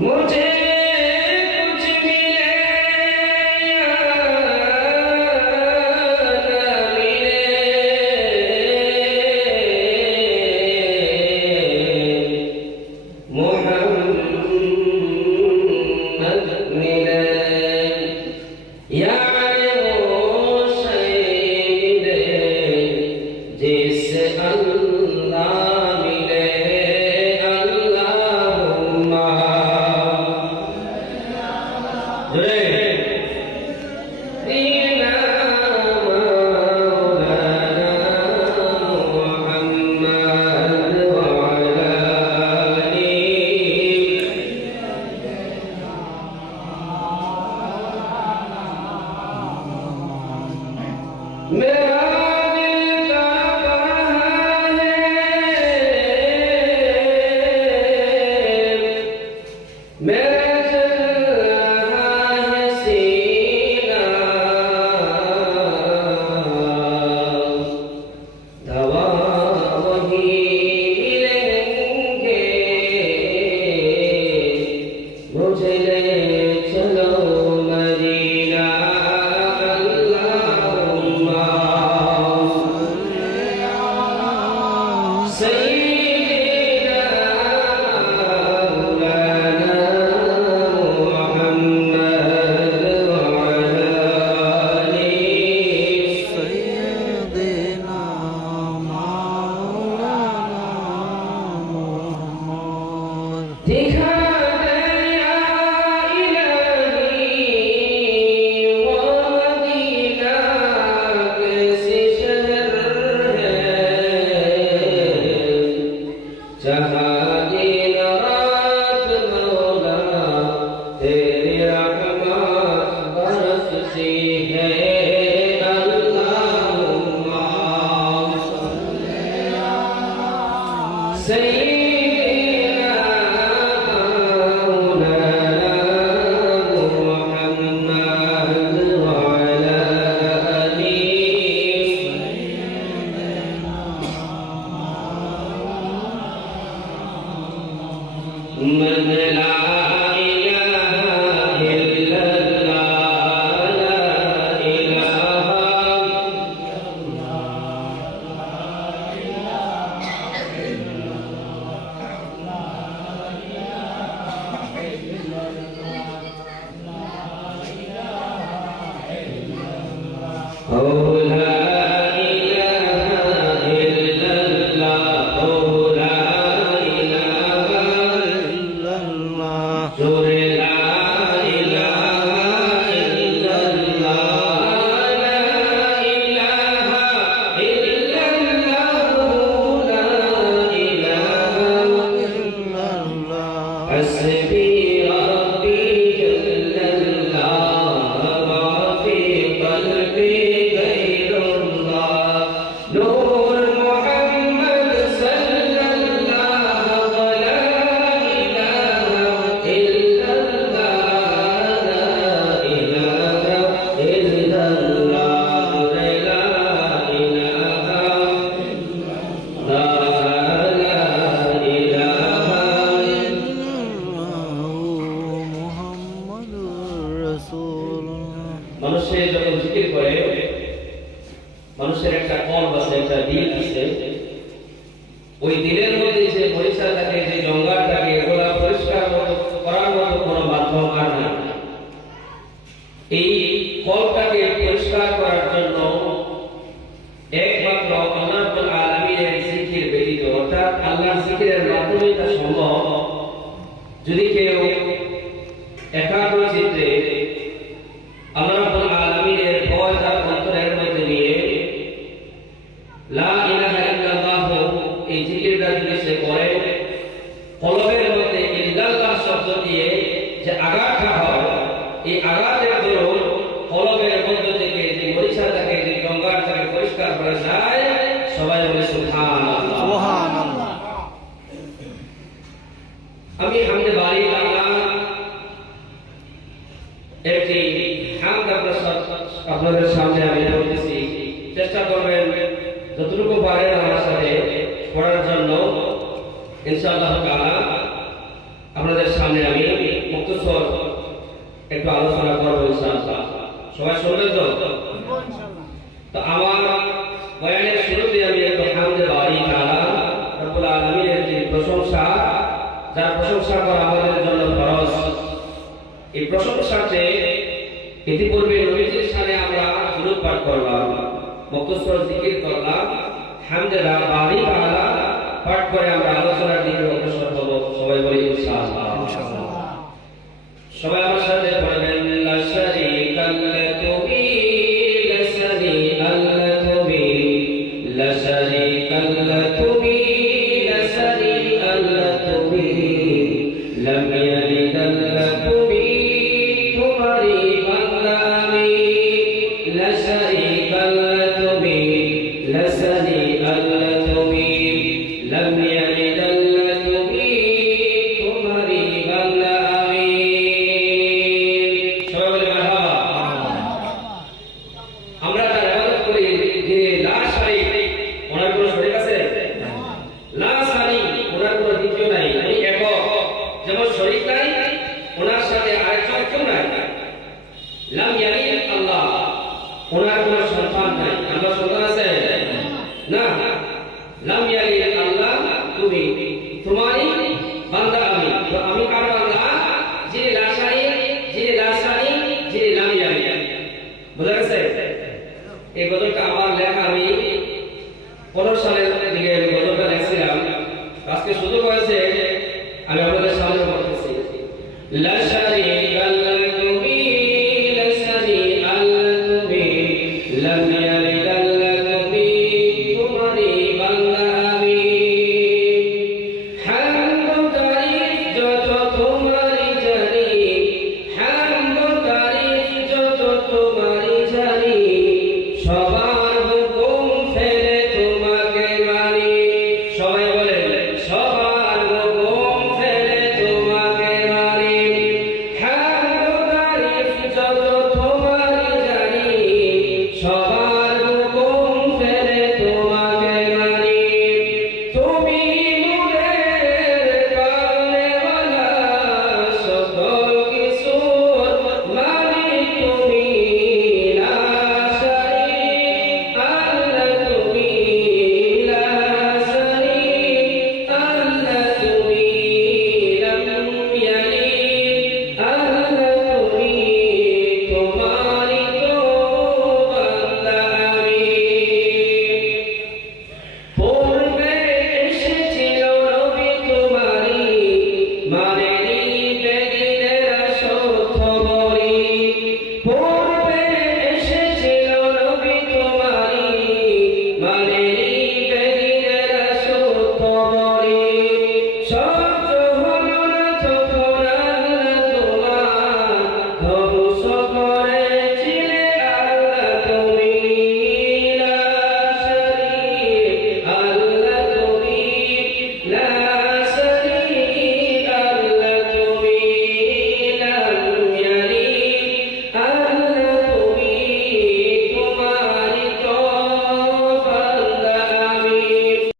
मुझे कुछ मिले या न मिले, मोहम्मद मिले यानी वो शहीद जिससे अल्लाह मिले। अल्लाहुम्मा दीना मौलाना मुहम्मद व अला मेरा दिल कांपा है, मेरा जल रहा है सीना, दवा वही मिलेंगे, मुझे ले चलो मदीना। सैयदना मौलाना मुहम्मद व अला सैयदना मौलाना मुहम्मद। दिखा दे या इलाही वो मदीना कैसी शहर है, जहाँ दिन रात मौला तेरी रहमत बरसती है। अल्लाहुम्मा सैयदना मौलाना मुहम्मद व अला मन ला इलाहा इल्लल्लाह, ला इलाहा ओ ला इलाहा इल्लल्लाह, ओ ला इलाहा इल्लल्लाह जोरे ला इलाहा इल्लल्लाह, ला इलाहा इल्लल्लाह, ला इलाहा इल्लल्लाह। हस्बी रब्बी जल्लल्लाह, मा फी क़ल्बी गैरुल्लाह, नूर मुहम्मद सल्लल्लाह, व ला इलाहा इल्लल्लाह, ला इलाहा इल्लल्लाह, ला इलाहा ला इलाहा মুহাম্মাদুর রাসূলুল্লাহ। মানুষের যখন জিকির করে, মানুষের একটা কলব আছে, একটা দিল আছে, ওই দিলের মধ্যে যে পরিষ্কার থাকে, যে জঙ্গার থাকে, ওগুলা পরিষ্কার করার মতো কোনো মাধ্যম আর নাই। এই কলটাকে পরিষ্কার করার জন্য একমাত্র আল্লাহ রাব্বুল আলামিনের জিকির ব্যতীত, অর্থাৎ আল্লাহর জিকিরের মাধ্যমে তা সম্ভব। যদি কেউ একাগ্র চিত্তে আল্লাহ রাব্বুল আলামিনের ভয় তার অন্তরের মধ্যে নিয়ে লা ইলাহা ইল্লাল্লাহ এই জিকিরটা যদি সে করে, কলবের মধ্যে ইল্লাল্লাহ শব্দ দিয়ে যে আঘাতটা হয়, এই আঘাতের দরুন কলবের মধ্য থেকে যে মরিচা থাকে, যে গঙ্গার থাকে পরিষ্কার করা যায়। সবাই বলে সুবহানাল্লাহ। সুবহানাল্লাহ। আমি হামদে বাড়ি আল্লাহ একটি হামদ আপনাদের সামনে আমি বলতেছি, চেষ্টা করবেন যতটুকু পারেন আমার সাথে পড়ার জন্য। ইনশাআল্লাহ তাআলা আপনাদের সামনে আমি আলোচনা করবো ইনশাআল্লাহ। সবাই শুনলেন তো? তো আমার বয়ানের শুরুতে আমি একটু হামদে বাড়ি তাআলা রব্বুল আলামিনের যে প্রশংসা, যার প্রশংসা করা আমাদের জন্য ফরজ, এই প্রশংসাতে ইতিপূর্বে নবীজির শানে আমরা দুরূদ পাঠ করলাম, মুখতসর জিকির করলাম, হামদে বাড়ি তাআলা পাঠ করে আমরা আলোচনার দিকে অগ্রসর হব। সবাই বলি ইনশাআল্লাহ। সবাই আমার সাথে পড়বেন, লা শারীকা লাকু বি, লা শারীকা লাকু বি, লা শারীকা লাকু বি, লা শারীকা লাকু বি, লাম ইয়ালিদ লাকু বি, তোমারি বান্দামি, লা শারীকা লাকু বি, লা শারীকা লাকু বি, লাম ইয়ালিদ